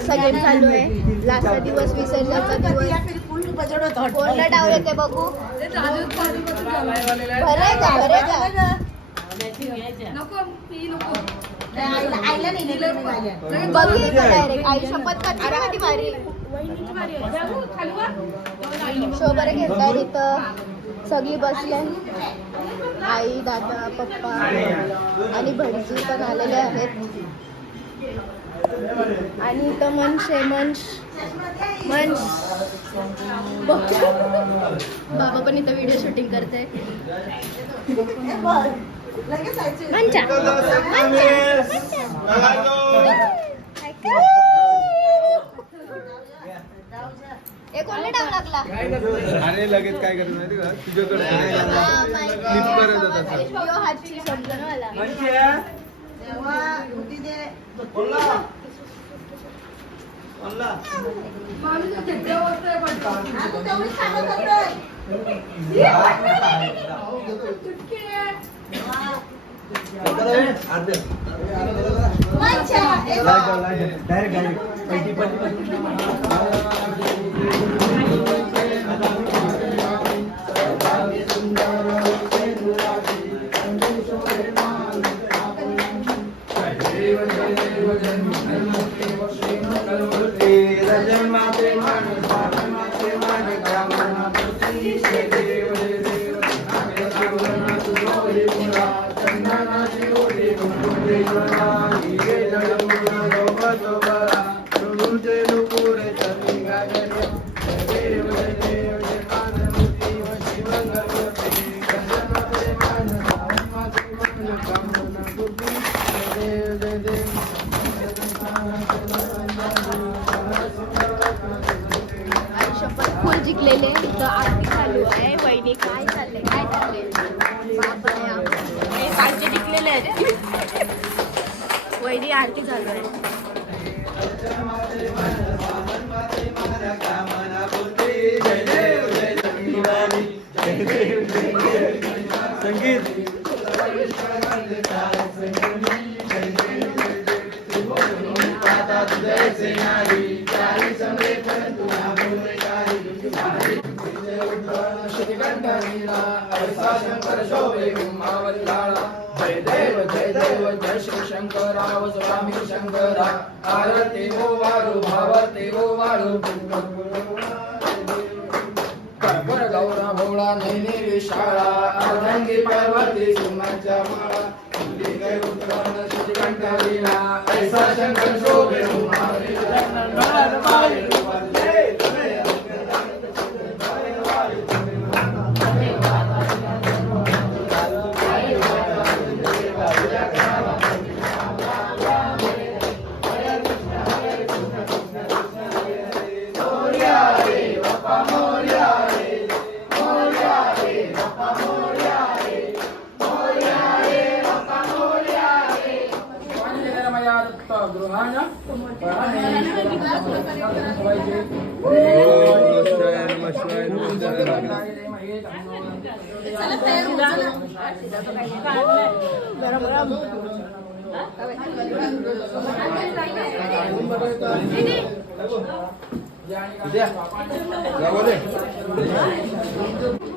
लास्टचा game चालू आहे. लास्टचा दिवस विसर्जनचा दिवस. कोणता डाव येते बघू. भरे का बघितलं डायरेक्ट. आई शपथ कधी भारी शो बरे घेतात. इथं सगळी बसले. आई दादा पप्पा आणि भटजी पण आलेले आहेत. आणि इथं मंच आहे. मंच बाबा पण इथं व्हिडिओ शूटिंग करते. मंचा कोणी डाव लागला. अरे लगेच काय करत माहिती का तुझ्याकडे क्लिप करत होता. हातची शब्द मला फुल जिंकलेले. इथं आरती चालू आहे. वहिनी काय चाललंय कालचे जिंकलेले आहेत. वहिनी आरती चालू आहे. संगीत जय देव जय श्री शंकरा स्वामी शंकरा आरती हो वाळू भावती हो वाळू कर्पूर गौरा भोळा नैनी विशाळा अर्धंगी पार्वती सुमच्या माळा कंठलीला ऐसा शंकर शोभे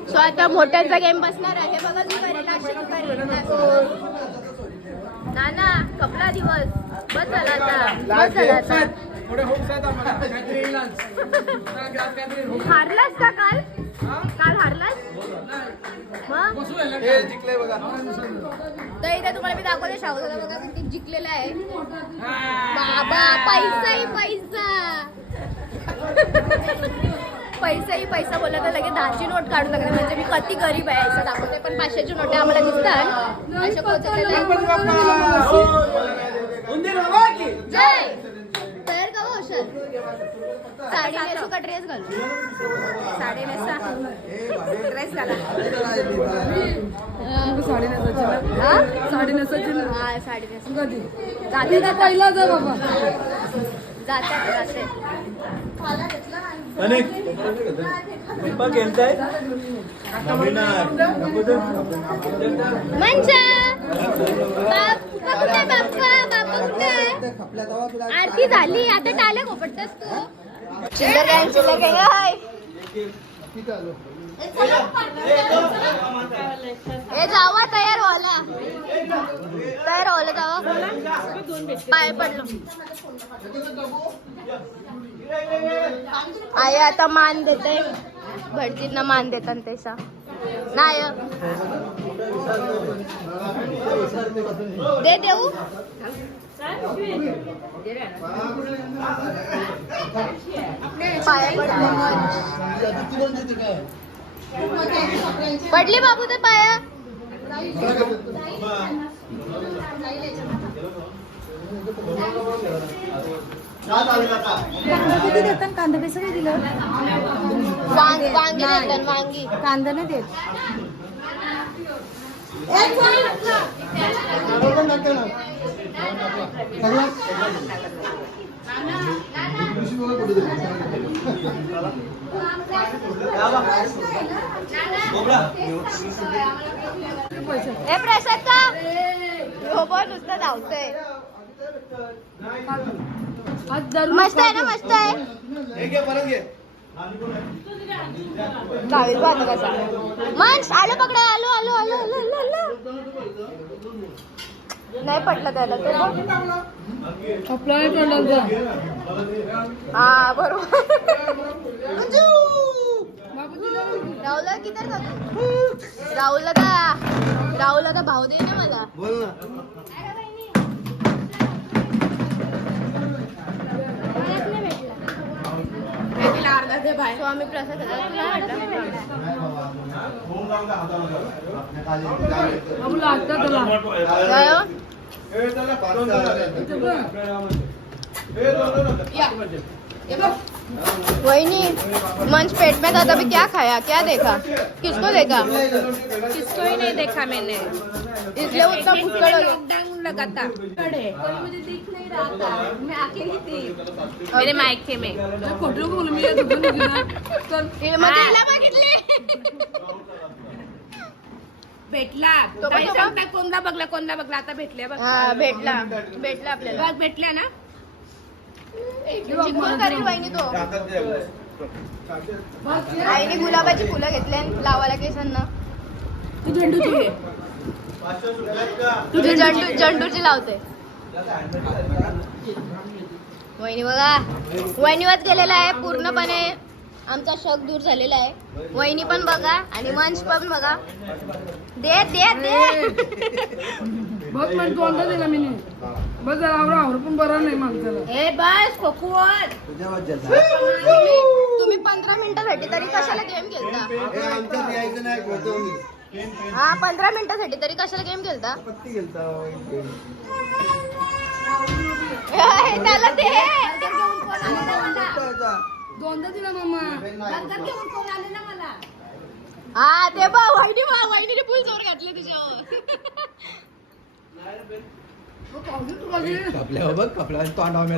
सो आता मोठ्यांचा गेम बसणार आहे. बघा नाना कपडा दिवस बस झाला आता. हारलास का काल हारलास मग जिंकले बघा. तर इथे तुम्हाला मी दाखवते. शाहूला बघा किती जिंकलेला आहे. बाबा पैसा बोलला तर लगेच 10ची नोट काढून टाकते. म्हणजे मी किती गरीब आहे असं दाखवते. पण 500ची नोट आम्हाला दिसतात. जय तयार का औषध. साडी नेसू का ड्रेस घालू. साडी नेसा ड्रेस घाला. साडी नेसायची ना. हा साडी नेस जाते का पहिला जा बाबा. जाते अनेक मंचा बाप्पा कुठे आहे? बाप्पा कुठे आहे? आरती झाली आता टाळ्या खोपटतेस तू. चिल्लर गँग चिल्लर गँग हाय. हे जावा तयार व्हायला जावा. पाय पडलो. आई आता मान देते भटजींना मान देतात त्याचा नाही दे देऊ. पाया पडलो. पडली बाबू ते पाया. किती देतात कांदा कसं काय दिलं? वांगी देतात वांगी. कांदा नाही देत. हे प्रसाद का नुसतं धावतोय. मस्त आहे ना मस्त आहे. गावी पाहतो कसा मंच आलो पकडा. आलो आलो आलो आलो आलो आलो. नाही पटलं त्याला ते हा बरोबर. राहुल किती राहुल आता भाव दे ना मला. बोल ना. स्वामी प्रसाद वहीनी मंच पेट में था तभी क्या खाया क्या देखा किसको देखा? किसको ही नहीं देखा मैंने. इसलिए उतना पुष्कड़ हो गया. लॉकडाउन लगा था. कोई मुझे दिख नहीं रहा था. मैं अकेली थी मेरे मायके में. फोटो बोल मी भेटला. कोणता बघला आता भेटल्या बघ. हा भेटला आपल्याला. बघ भेटल्या ना. चिकन करेल वहिनी तो. आईने गुलाबाची फुलं घेतले लावायला केसांना. तू झेंडूची घे. तुझी झंडूची लावते. वहिनी बघा वहिनीवर गेलेला आहे पूर्णपणे. आमचा शक दूर झालेला आहे. वहिनी पण बघा आणि मंच पण बघा. दे दे दे. बघ पण कोणता दिला मी बस जरा पण बरं नाही माणसाला. हे बस खोकवत. तुम्ही 15 मिनिटासाठी तरी कशाला गेम खेळता? हा 15 मिनिटासाठी तरी कशाला गेम खेळता? त्याला दे. दोनदा दिला मामा. घेऊन कोण आले ना मला. हा ते बघ वहिनीने फुल जोर घातले तुझ्यावर. कपड्या तोंडावर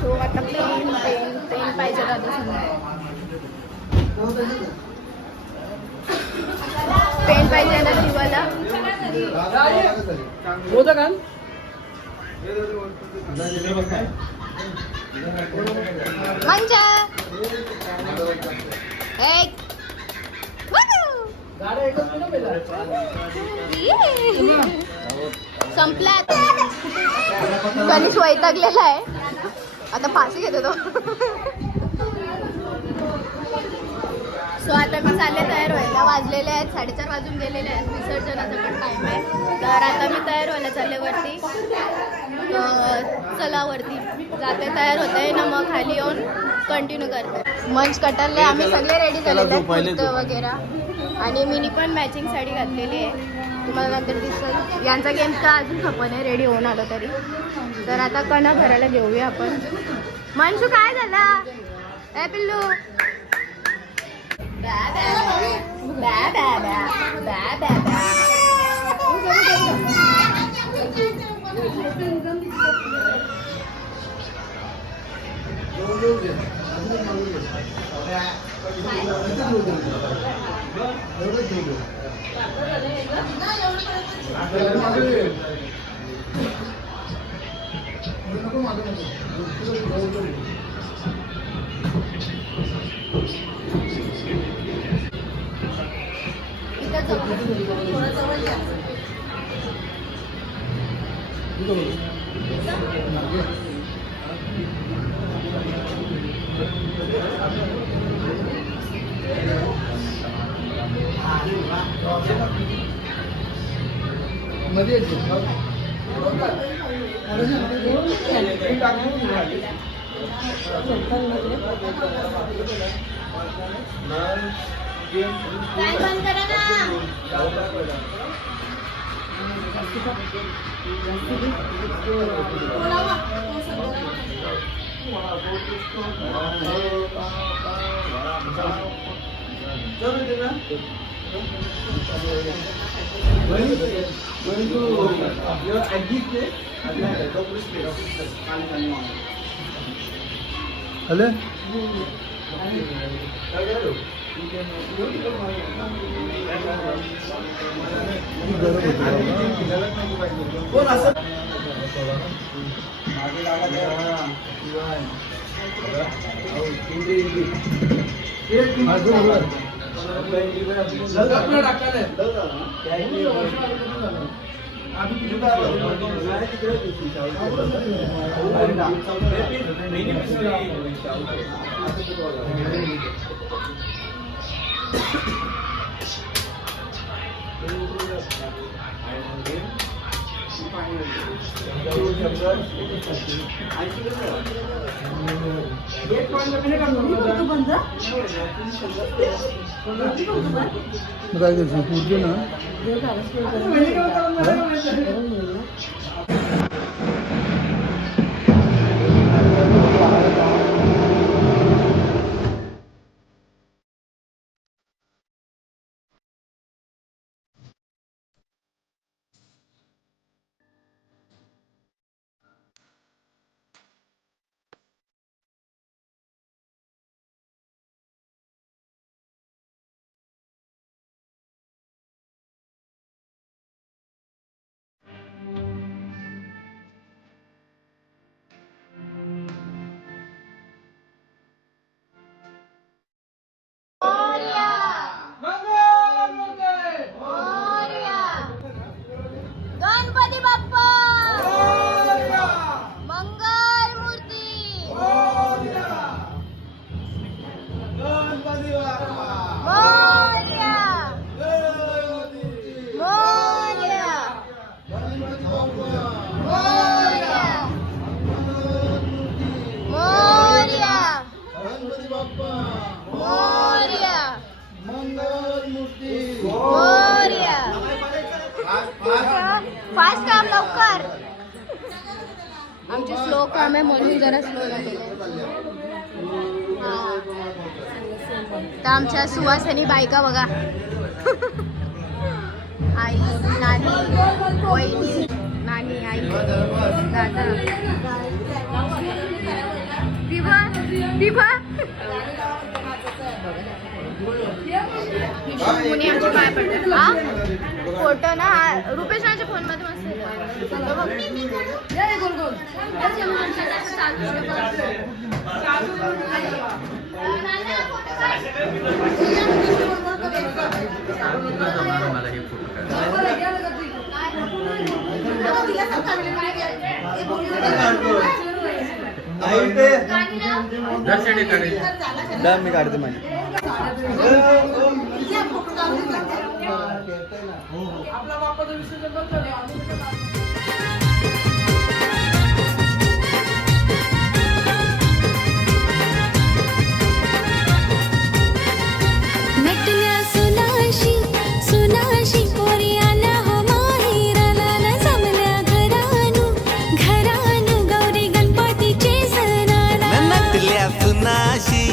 सो आता पेन पाहिजे दादा. पेन पाहिजे ना शिवाला. होतं का? मंचा एक संपला. गणेश वैतागलेला आहे आता फाशी घेतो तो. सो आता मी चालले तयार व्हायला. वाजलेले आहेत 4:30 वाजून गेलेले आहेत. विसर्जनाचा पण टाइम आहे. तर आता मी तयार व्हायला चालले वरती. चला वरती जाते तयार होते ना मग खाली येऊन कंटिन्यू करते. मंच कटरले आम्ही सगळे रेडी झालेले आहेत वगैरे. आणि मिनी पण मॅचिंग साडी घातलेली आहे. तुम्हाला नंतर दिसेल. यांचा गेम का अजून खपन आहे रेडी होऊन आलो तरी. तर आता कणा भरायला घेऊया आपण. मनशू काय झालं? ए पिल्लू मध्ये काय बंद करा ना. हॅलो काय करशील पुढचे ना गणपती बाप्पा मंगल मूर्ती. मोरया मोरया मोरया मोरया मोरया मोरया. फास्ट काम लवकर. आमचे स्लो काम आहे म्हणून जरा स्लो झालेलं आहे. तर आमच्या सुवासिनी बायका बघा. आई नानी वहिनी नानी आई दादा दिभा दिभा कोणी आमचे पाय पडले. हा फोटो ना रुपेशाच्या फोन मध्ये मस्त येतो बघ. गोल गोल मी काढते माझी. नटल्या सुनाशी सुनाशी पोरी आल्या हो माहेराला न जमल्या घरानू घरानू गौरी गणपतीचे सणाला. नटल्या सुनाशी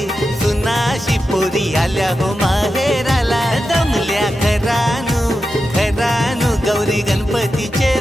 सुनाशी पोरी आल्या हो माहेराला जमल्या घरानू घरानू गौरी गणपतीचे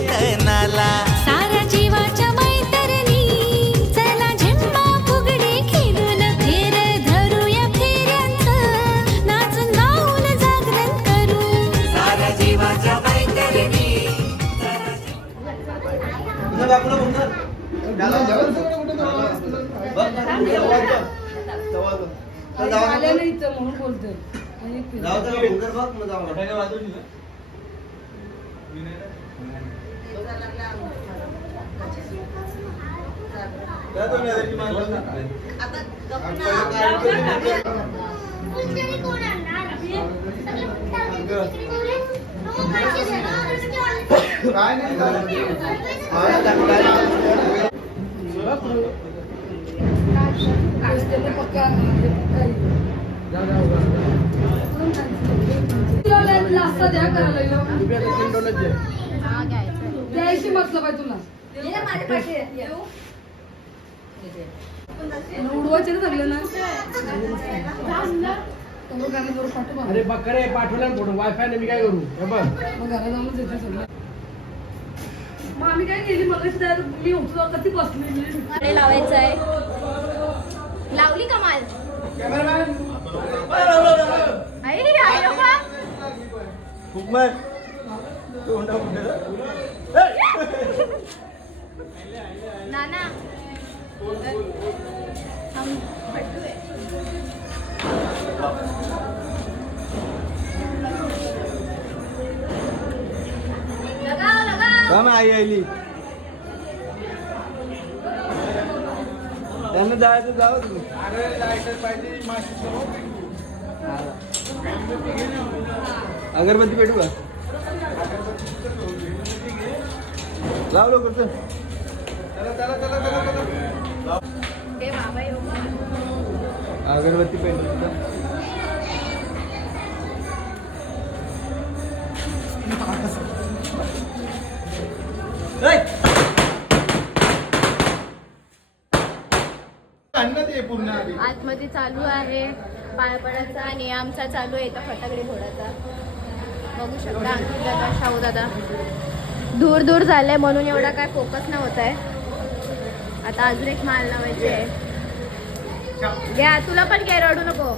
हा घ्यायचं. मतलब आहे तुला उडवायचे ना सगळं ना. अरे बकरे पाठवल्या फोटो वायफाय ने मी काय करू हे बघ मग घरात जाऊनच येते सगळं. मग आम्ही काय केली मग मी होतो कधी बसलेली. अरे लावायचं आहे. लावली कमाल. आई आयो का? नाना हम बट्टू है. लगाओ लगाओ. आई आईली त्यांना जायचं जावं तुम्ही जायचं पाहिजे अगरबत्ती पेटू का लाव लवकर चल. हे बाबा येऊ. अगरबत्ती पेटू आतमध्ये चालू आहे पाळपणाचा आणि आमचा चालू आहे इथं फटाकडे फोडायचा. बघू शकता अंकित दादा शाहू दादा दूर दूर झालंय म्हणून एवढा काय फोकस नाही होत आहे. आता अजून एक माल लावायची आहे. घ्या तुला पण घे रडू नको.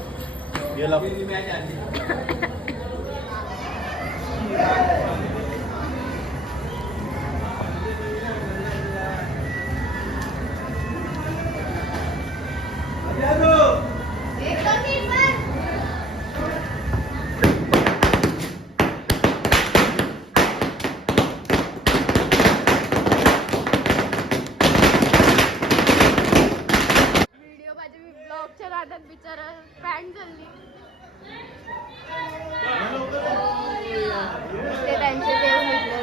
ब्लॉगच्या नादात बिचारा पॅन्ट झाली. ते त्यांचे देव निघले.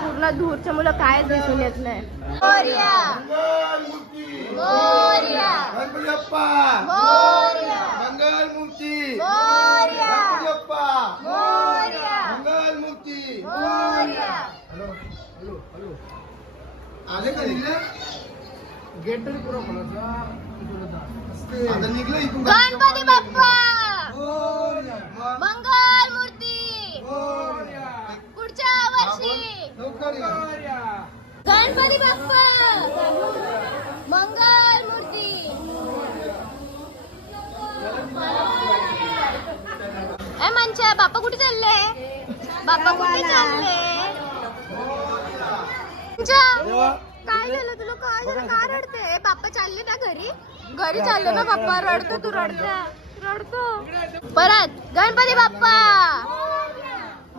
पूर्ण दूरच्या मुलं काय दिसून येत नाही. Morya Morya Ganpati Bappa Morya Mangalmurti Morya Ganpati Bappa Morya Mangalmurti. Morya. Hello hello hello आले का निघले गेट तरी पुरा खोलायचा आता निघलं इथून. गणपती बाप्पा मोरया. मंगल मूर्ती मोरया. पुढच्या वर्षी. लवकर या. गणपती बाप्पा मंगल मूर्ती. ए मंचा बाप्पा कुठे चालले? बाप्पा कुठे चालले? मंचा, काय झालं तुला? काय झालं? का रडते? बाप्पा चालले ना घरी? घरी चालले ना बाप्पा. रडतो तू रडतो परत. गणपती बाप्पा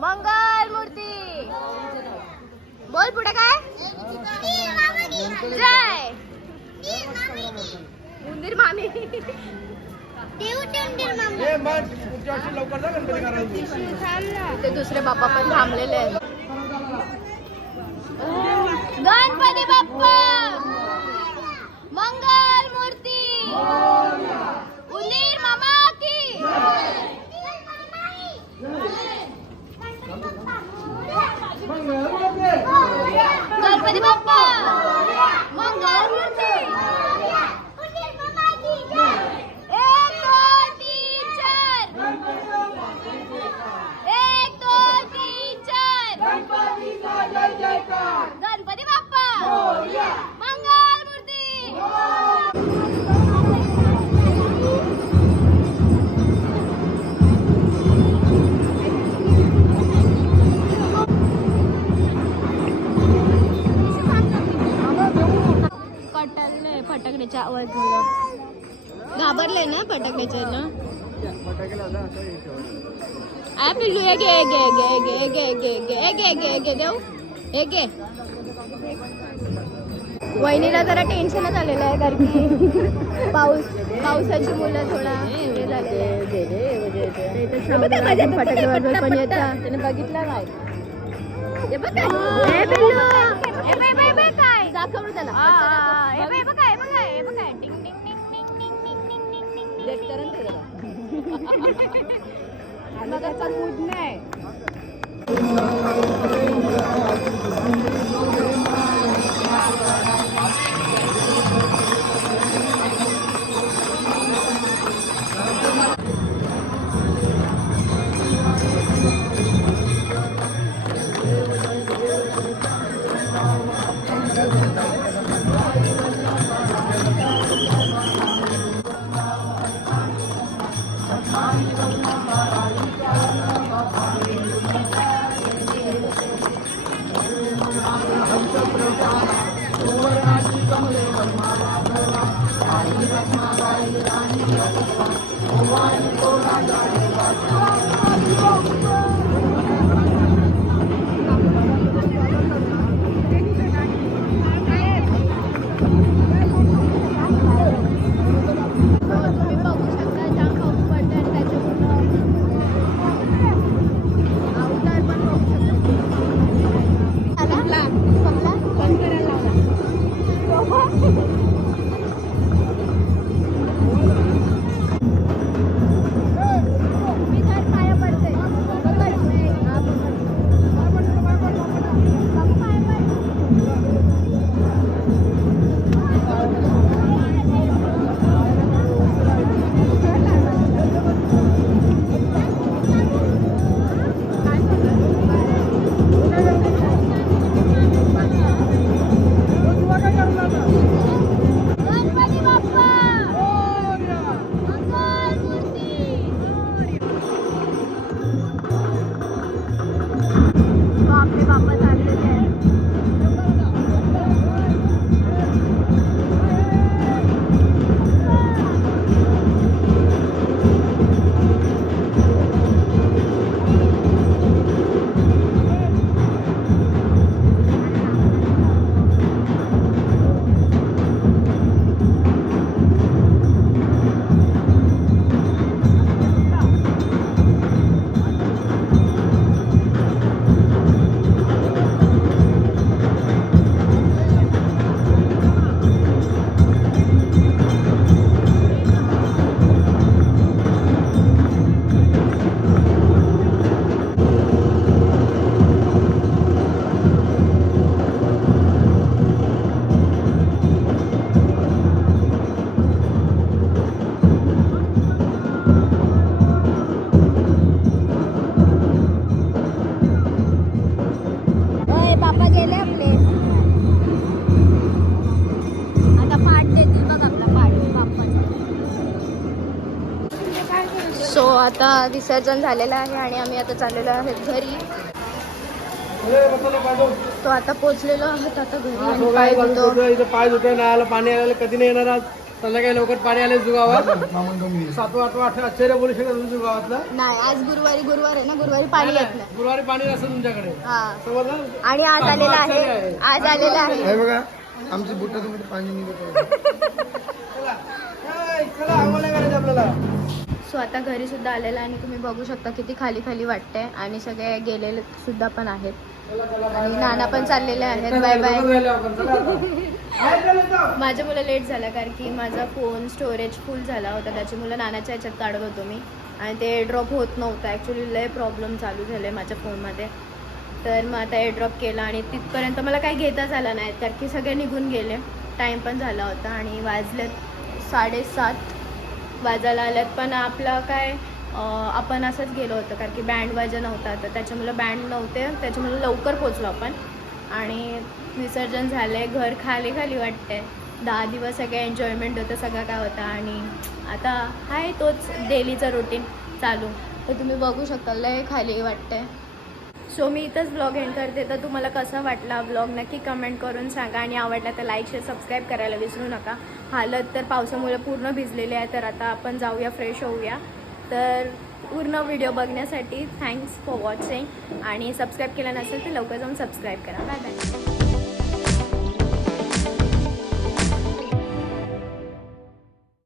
मंगल मूर्ती. बोल पुढे काय? जय उंदीर मामी. ए मग पुढच्या वर्षी लवकर जा गणपती करायला. ते दुसरे बाप्पा पण थांबलेले आहेत. गणपती बाप्पा मंगल मूर्ती. उंदीर मामा की. गणपती बाप्पा मंगल मूर्ती. 1 2 3 4. 1 2 3 4. गणपती बाप्पा मंगल मूर्ती. कटलने फटाके फटाक्याचे ना पिल्लू हे घे घे घे घे घे घे घे घे घे घे देऊ हे घे. वहिनीला जरा टेन्शनच आलेलं आहे कारण की पावसाची मुलं थोडा हे झालेलं आहे. फटाके वाजवत पण येतात त्याने बघितलं नाही. हे बघ काय दाखव त्याला. हे बघ काय डिंग डिंग डिंग डिंग डिंग डिंग डिंग डिंग डिंग आता त्याचा मूड नाही. सो आता विसर्जन झालेलं आहे आणि आम्ही आता चाललेलो आहोत घरी. तो आता पोहोचलेलो आहोत आता घरी आणि पाय धुतो. इथं पाय धुतोय ना आलं पाणी आलेलं कधी नाही येणार आज संध्याकाळी लवकर पाणी आले जुगावात 7-8 आश्चर्य बोलू शकत तुमच्या गावातला नाही. आज गुरुवार आहे ना, गुरुवारी पाणी येत नाही. गुरुवारी पाणी नसतं तुमच्याकडे हा समजलं. आणि आज आलेला आहे, आज आलेला आहे. हे बघा आमची बुटामध्ये पाणी निघत चला आम्हाला करायचं आपल्याला. सो आता घरी सुद्धा आलेला आणि तुम्ही बघू शकता किती खाली खाली वाटतंय आणि सगळे गेलेले सुद्धा पण आहेत आणि नाना पण चाललेले आहेत. Bye bye. माझ्या मुलं लेट झाला कारण की माझा फोन स्टोरेज फुल झाला होता, त्याची मुलं नानाच्या ह्याच्यात काढत होतो मी आणि ते एअरड्रॉप होत नव्हतं. ॲक्च्युली लय प्रॉब्लेम चालू झाले माझ्या फोनमध्ये. तर मग आता एअरड्रॉप केला आणि तिथपर्यंत मला काही घेताच आलं नाही कारण की सगळे निघून गेले. टाईम पण झाला होता आणि वाजलेत 7:30 वाजायला आल्यात. पण आपलं काय आपण असंच गेलो होतं कारण की बँड वाजा नव्हता तर त्याच्यामुळं बँड नव्हते, त्याच्यामुळं लवकर पोचलो आपण आणि विसर्जन झालं. घर खाली खाली वाटतंय. 10 दिवस सगळं एन्जॉयमेंट होतं, सगळं काय होतं आणि आता हाय तोच डेलीचं रुटीन चालू. तर तुम्ही बघू शकता लय खाली वाटतंय. सो मी इथंच ब्लॉग एंड करते. तर तुम्हाला कसा वाटला ब्लॉग नक्की कमेंट करून सांगा आणि आवडला तर लाईक शेअर सबस्क्राईब करायला विसरू नका. हालत तर पावसामुळे पूर्ण भिजलेली आहे. तर आता आपण जाऊया फ्रेश होऊया. तर पूर्ण व्हिडिओ बघण्यासाठी थँक्स फॉर वॉचिंग आणि सबस्क्राईब केलं नसेल तर लवकर जाऊन सबस्क्राईब करा. Bye bye.